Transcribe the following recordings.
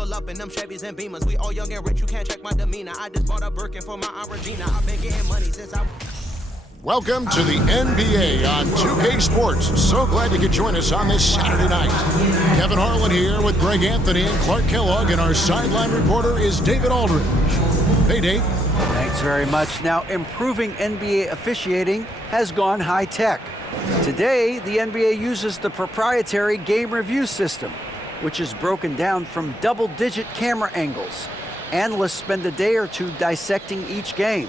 pull up in them Chevys and Beamers. We all young and rich, you can't check my demeanor. I just bought a Birkin for my Aunt Regina. I've been getting money since I... Welcome to the NBA on 2K Sports. So glad you could join us on this Saturday night. Kevin Harlan here with Greg Anthony and Clark Kellogg, and our sideline reporter is David Aldridge. Hey, Dave. Thanks very much. Now, improving NBA officiating has gone high-tech. Today, the NBA uses the proprietary game review system, which is broken down from double-digit camera angles. Analysts spend a day or two dissecting each game.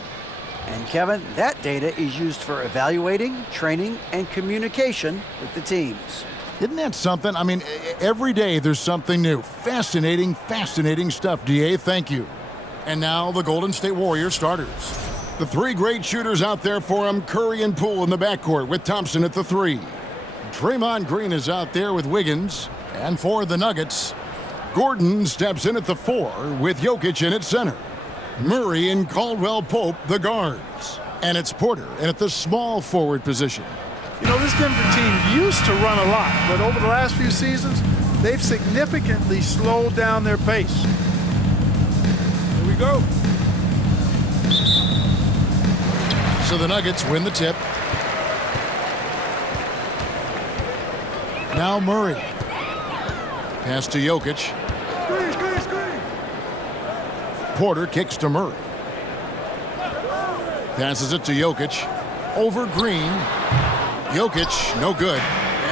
And Kevin, that data is used for evaluating, training, and communication with the teams. Isn't that something? I mean, every day there's something new. Fascinating, fascinating stuff, DA. Thank you. And now the Golden State Warriors starters. The three great shooters out there for them: Curry and Poole in the backcourt with Thompson at the 3. Draymond Green is out there with Wiggins. And for the Nuggets, Gordon steps in at the 4 with Jokic in at center. Murray and Caldwell Pope, the guards. And it's Porter in at the small forward position. You know, this Denver team used to run a lot, but over the last few seasons, they've significantly slowed down their pace. Here we go. So the Nuggets win the tip. Now Murray. Pass to Jokic. Porter kicks to Murray. Passes it to Jokic. Over Green. Jokic, no good.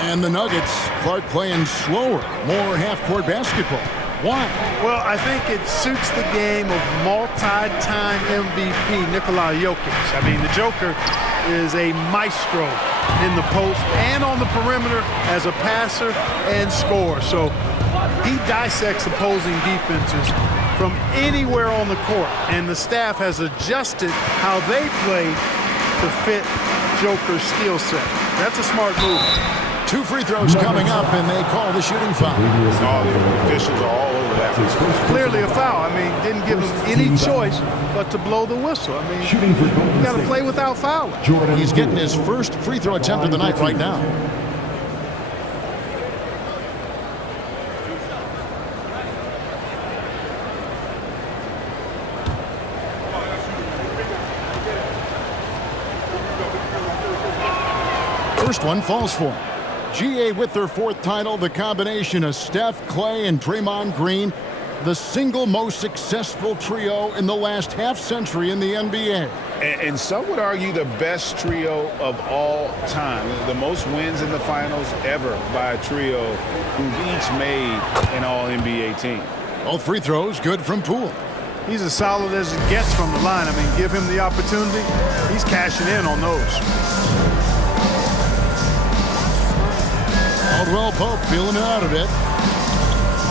And the Nuggets, Clark, playing slower, more half-court basketball. Why? Well, I think it suits the game of multi-time MVP Nikola Jokic. I mean, the Joker is a maestro in the post and on the perimeter as a passer and scorer. So he dissects opposing defenses from anywhere on the court, and the staff has adjusted how they play to fit Joker's skill set. That's a smart move. 2 free throws coming up, and they call the shooting foul. All the officials are all over that. Clearly a foul. I mean, didn't give him any choice but to blow the whistle. I mean, you got to play without fouling. He's getting his first free throw attempt of the night right now. First one falls for him. GA with their 4th title, the combination of Steph, Clay, and Draymond Green, the single most successful trio in the last half-century in the NBA. And some would argue the best trio of all time. The most wins in the finals ever by a trio who've each made an all-NBA team. Both free throws good from Poole. He's as solid as it gets from the line. I mean, give him the opportunity, he's cashing in on those. Caldwell Pope feeling it out a bit.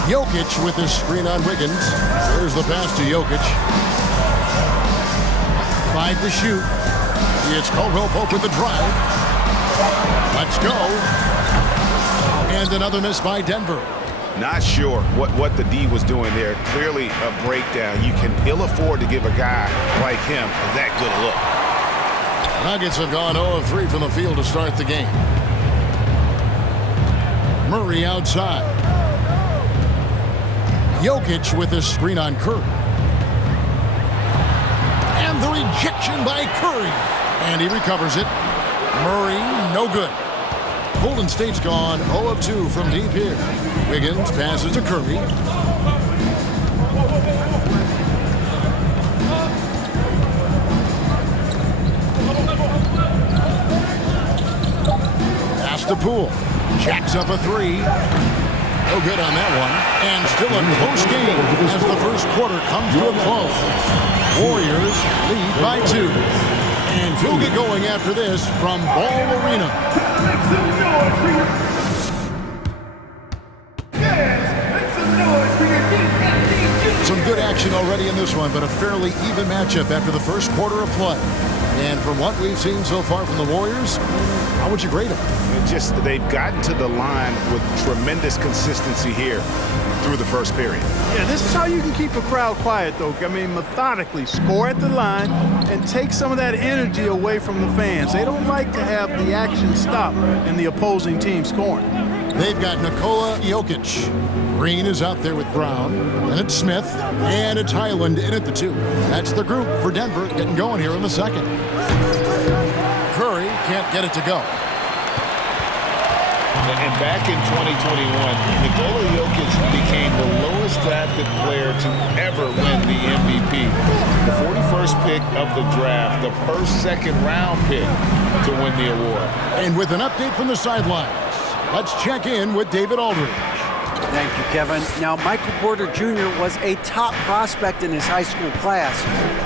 Jokic with his screen on Wiggins. There's the pass to Jokic. 5 to shoot. It's Caldwell Pope with the drive. Let's go. And another miss by Denver. Not sure what the D was doing there. Clearly a breakdown. You can ill afford to give a guy like him that good a look. Nuggets have gone 0 of 3 from the field to start the game. Murray outside. Jokic with a screen on Curry. And the rejection by Curry. And he recovers it. Murray, no good. Golden State's gone 0 of 2 from deep here. Wiggins passes to Curry. Pass to Poole. Jacks up a 3. No good on that one. And still a close game as the first quarter comes to a close. Warriors lead by 2. And we'll get going after this from Ball Arena. Some good action already in this one, but a fairly even matchup after the first quarter of play. And from what we've seen so far from the Warriors, how would you grade them? They've gotten to the line with tremendous consistency here through the first period. Yeah, this is how you can keep a crowd quiet, though. I mean, methodically score at the line and take some of that energy away from the fans. They don't like to have the action stop in the opposing team scoring. They've got Nikola Jokic. Green is out there with Brown. And it's Smith. And it's Highland in at the 2. That's the group for Denver getting going here in the second. Curry can't get it to go. And back in 2021, Nikola Jokic became the lowest drafted player to ever win the MVP. The 41st pick of the draft, the first second-round pick to win the award. And with an update from the sidelines, let's check in with David Aldridge. Thank you, Kevin. Now, Michael Porter Jr. was a top prospect in his high school class,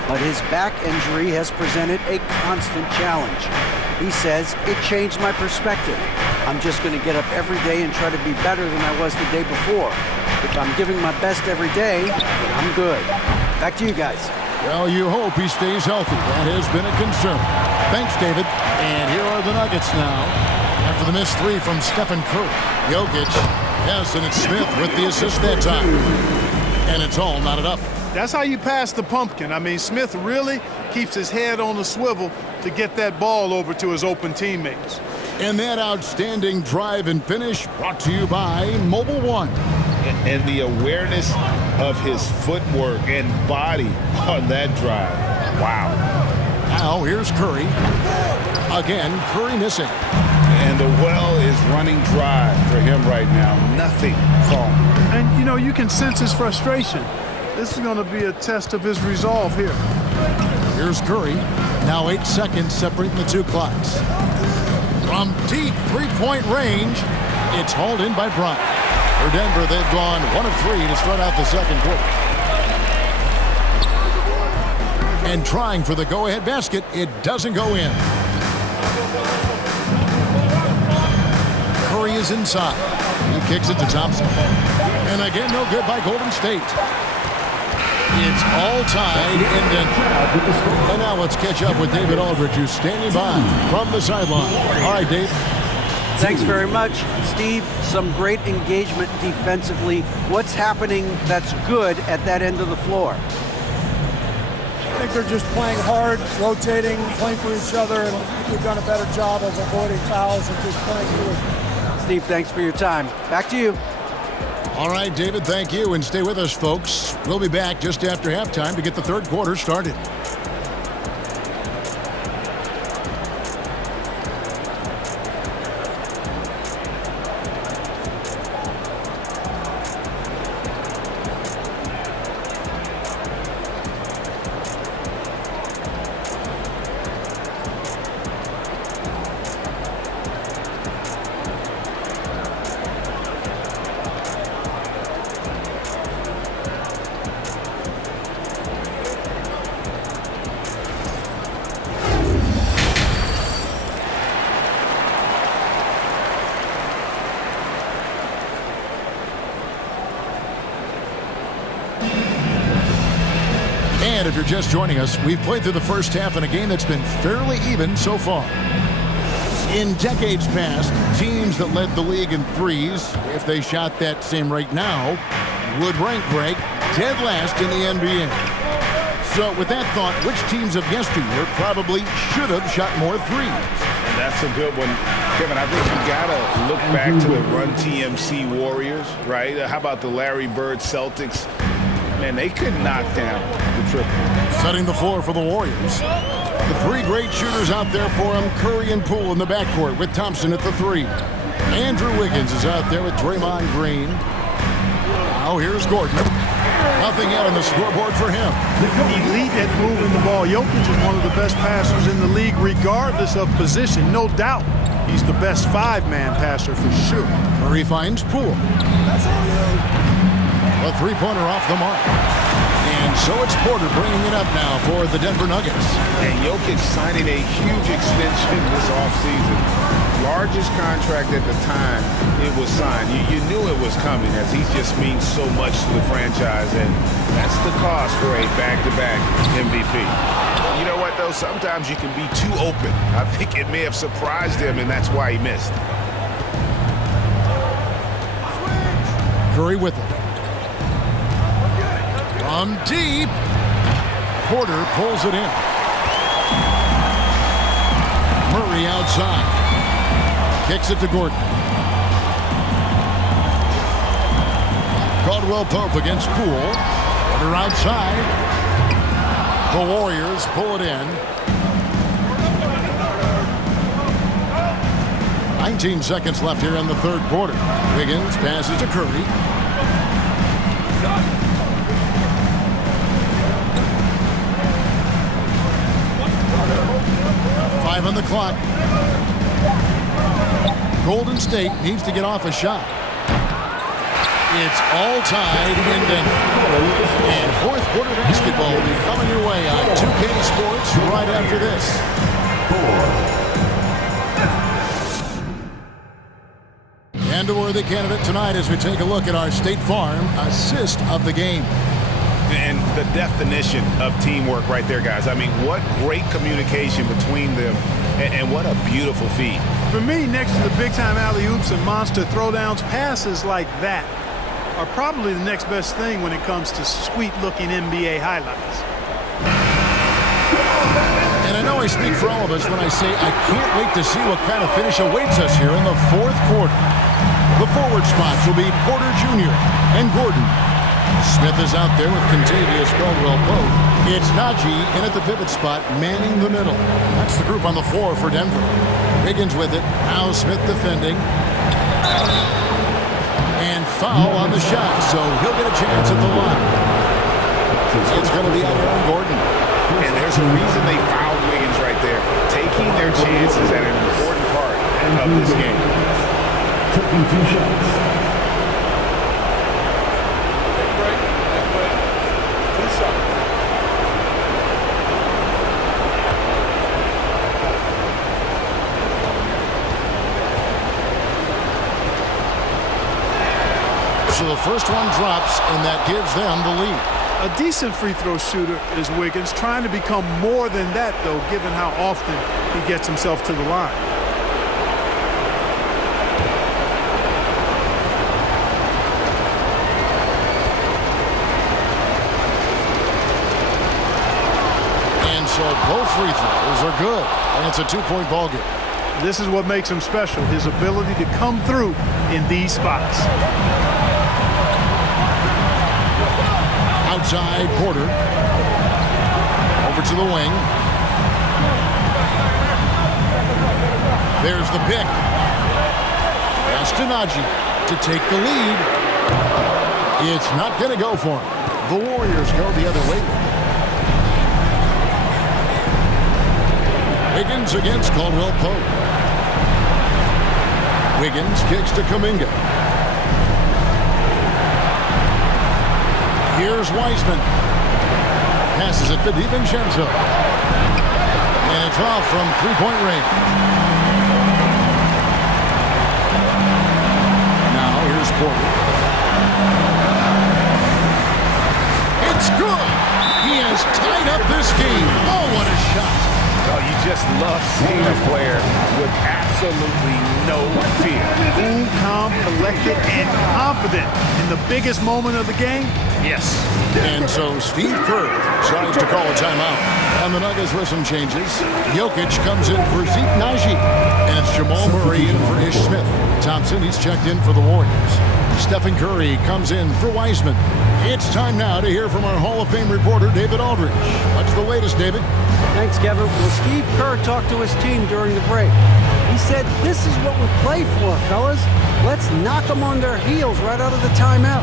but his back injury has presented a constant challenge. He says, it changed my perspective. I'm just going to get up every day and try to be better than I was the day before. If I'm giving my best every day, then I'm good. Back to you guys. Well, you hope he stays healthy. That has been a concern. Thanks, David. And here are the Nuggets now. After the missed 3 from Stephen Curry. Jokic, yes, and it's Smith with the assist that time. And it's all knotted up. That's how you pass the pumpkin. I mean, Smith really keeps his head on the swivel to get that ball over to his open teammates. And that outstanding drive and finish brought to you by Mobile One. And the awareness of his footwork and body on that drive. Wow. Now here's Curry. Again, Curry missing. And the well is running dry for him right now. Nothing falling. And, you know, you can sense his frustration. This is going to be a test of his resolve here. Here's Curry. Now 8 seconds separating the 2 clocks. From deep three-point range, it's hauled in by Bryant. For Denver, they've gone 1 of 3 to start out the second quarter. And trying for the go-ahead basket, it doesn't go in. Curry is inside. He kicks it to Thompson. And again, no good by Golden State. It's all tied in Denver. And now let's catch up with David Aldridge, who's standing by from the sideline. All right, Dave. Thanks very much, Steve. Some great engagement defensively. What's happening that's good at that end of the floor? I think they're just playing hard, rotating, playing for each other, and we've done a better job of avoiding fouls and just playing through. Steve, thanks for your time. Back to you. All right, David, thank you. And stay with us, folks. We'll be back just after halftime to get the third quarter started. And if you're just joining us, we've played through the first half in a game that's been fairly even so far. In decades past, teams that led the league in threes, if they shot that same rate now, would rank break dead last in the NBA. So with that thought, which teams of yesteryear probably should have shot more threes? And that's a good one. Kevin, I think you got to look back to the Run TMC Warriors, right? How about the Larry Bird Celtics? Man, they could knock down the triple. Setting the floor for the Warriors. The 3 great shooters out there for them, Curry and Poole in the backcourt with Thompson at the 3. Andrew Wiggins is out there with Draymond Green. Now here's Gordon. Nothing yet on the scoreboard for him. Elite at moving the ball. Jokic is one of the best passers in the league, regardless of position. No doubt he's the best 5-man passer for sure. Curry finds Poole. A 3-pointer off the mark. And so it's Porter bringing it up now for the Denver Nuggets. And Jokic signing a huge extension this offseason. Largest contract at the time it was signed. You knew it was coming, as he just means so much to the franchise, and that's the cost for a back-to-back MVP. You know what, though? Sometimes you can be too open. I think it may have surprised him, and that's why he missed. Curry with it. From deep. Porter pulls it in. Murray outside. Kicks it to Gordon. Caldwell Pope against Poole. Porter outside. The Warriors pull it in. 19 seconds left here in the third quarter. Wiggins passes to Curry. Five on the clock. Golden State needs to get off a shot. It's all tied in Denver. And fourth quarter basketball will be coming your way on 2K Sports right after this. And a worthy candidate tonight as we take a look at our State Farm assist of the game. And the definition of teamwork right there, guys. I mean, what great communication between them, and what a beautiful feat. For me, next to the big-time alley-oops and monster throwdowns, passes like that are probably the next best thing when it comes to sweet-looking NBA highlights. And I know I speak for all of us when I say I can't wait to see what kind of finish awaits us here in the fourth quarter. The forward spots will be Porter Jr. and Gordon. Smith is out there with Contavious Caldwell Pope. It's Najee in at the pivot spot, manning the middle. That's the group on the floor for Denver. Wiggins with it. Now Smith defending. And foul on the shot, so he'll get a chance at the line. It's going to be on Aaron Gordon. And there's a reason they fouled Wiggins right there. Taking their chances at an important part of this game. Taking 2 shots. So the first one drops, and that gives them the lead. A decent free throw shooter is Wiggins, trying to become more than that, though, given how often he gets himself to the line. And so both free throws are good, and it's a 2-point ball game. This is what makes him special, his ability to come through in these spots. Outside, Porter. Over to the wing. There's the pick. Pass to Najee to take the lead. It's not going to go for him. The Warriors go the other way. Wiggins against Caldwell Pope. Wiggins kicks to Kuminga. Here's Wiseman. Passes it to DiVincenzo. And it's off from 3-point range. Now here's Porter. It's good. He has tied up this game. Oh, what a shot. Oh, you just love seeing a player with absolutely no fear. Cool, calm, collected, and confident in the biggest moment of the game. Yes. And so Steve Kerr decides to call a timeout. And the Nuggets with some changes. Jokic comes in for Zeke Najee. And it's Jamal Murray in for Ish Smith. Thompson, he's checked in for the Warriors. Stephen Curry comes in for Wiseman. It's time now to hear from our Hall of Fame reporter, David Aldridge. What's the latest, David? Thanks, Kevin. Well, Steve Kerr talked to his team during the break. He said, "This is what we play for, fellas. Let's knock them on their heels right out of the timeout.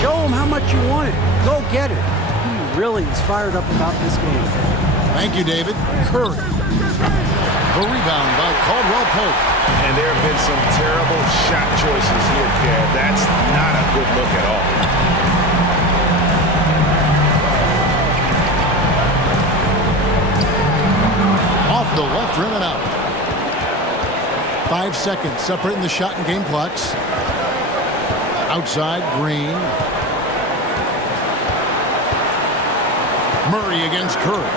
Show them how much you want it. Go get it." He really is fired up about this game. Thank you, David. Curry. The rebound by Caldwell Pope. And there have been some terrible shot choices here, Kev. That's not a good look at all. Off the left rim and out. 5 seconds separating the shot and game clocks. Outside, Green. Murray against Curry.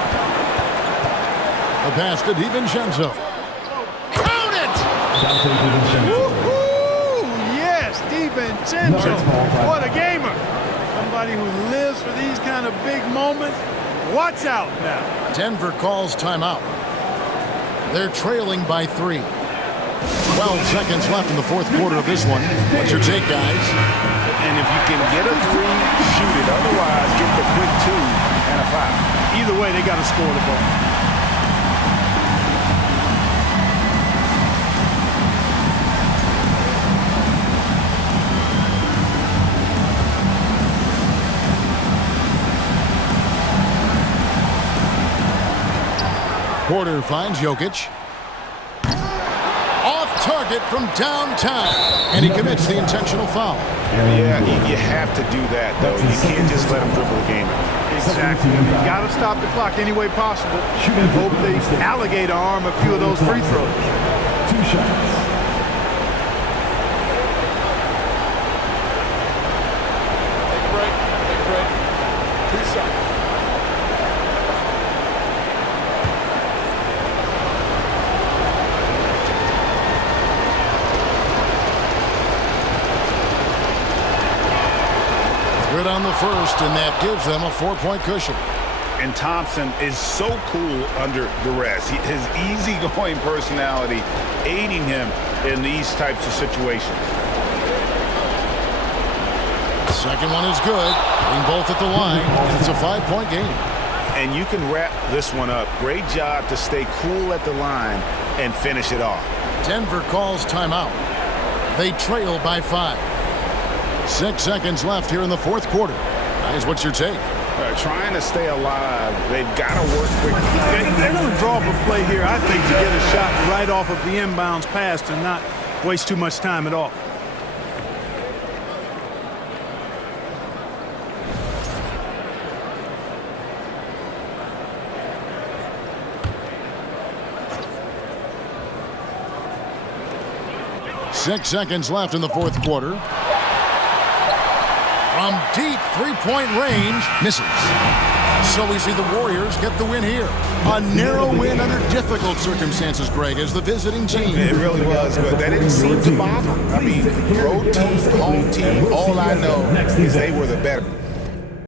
The pass to DiVincenzo. Count it! Woo-hoo! Yes, DiVincenzo. What a gamer. Somebody who lives for these kind of big moments. Watch out now. Denver calls timeout. They're trailing by 3. 12 seconds left in the fourth quarter of this one. What's your take, guys? And if you can get a three, shoot it. Otherwise, get the quick two and a foul. Either way, they got to score the ball. Porter finds Jokic. Off target from downtown. And he commits the intentional foul. Yeah, you have to do that, though. You can't just let him dribble the game out. Exactly. I mean, you got to stop the clock any way possible. And hope they alligator arm a few of those free throws. 2 shots. Take a break. Take a break. 2 shots. Good on the first, and that gives them a 4-point cushion. And Thompson is so cool under duress. His easygoing personality aiding him in these types of situations. The second one is good. Hitting both at the line. It's a 5-point game. And you can wrap this one up. Great job to stay cool at the line and finish it off. Denver calls timeout. They trail by 5. 6 seconds left here in the fourth quarter. Guys, what's your take? Trying to stay alive. They've got to work quickly. They're going to draw up a play here, I think, to get a shot right off of the inbounds pass and not waste too much time at all. Six seconds left in the fourth quarter. From deep three-point range, misses. So we see the Warriors get the win here. A narrow win under difficult circumstances, Greg, as the visiting team. It really was, but that didn't seem to bother them. I mean, road team, home team, all I know is they were the better.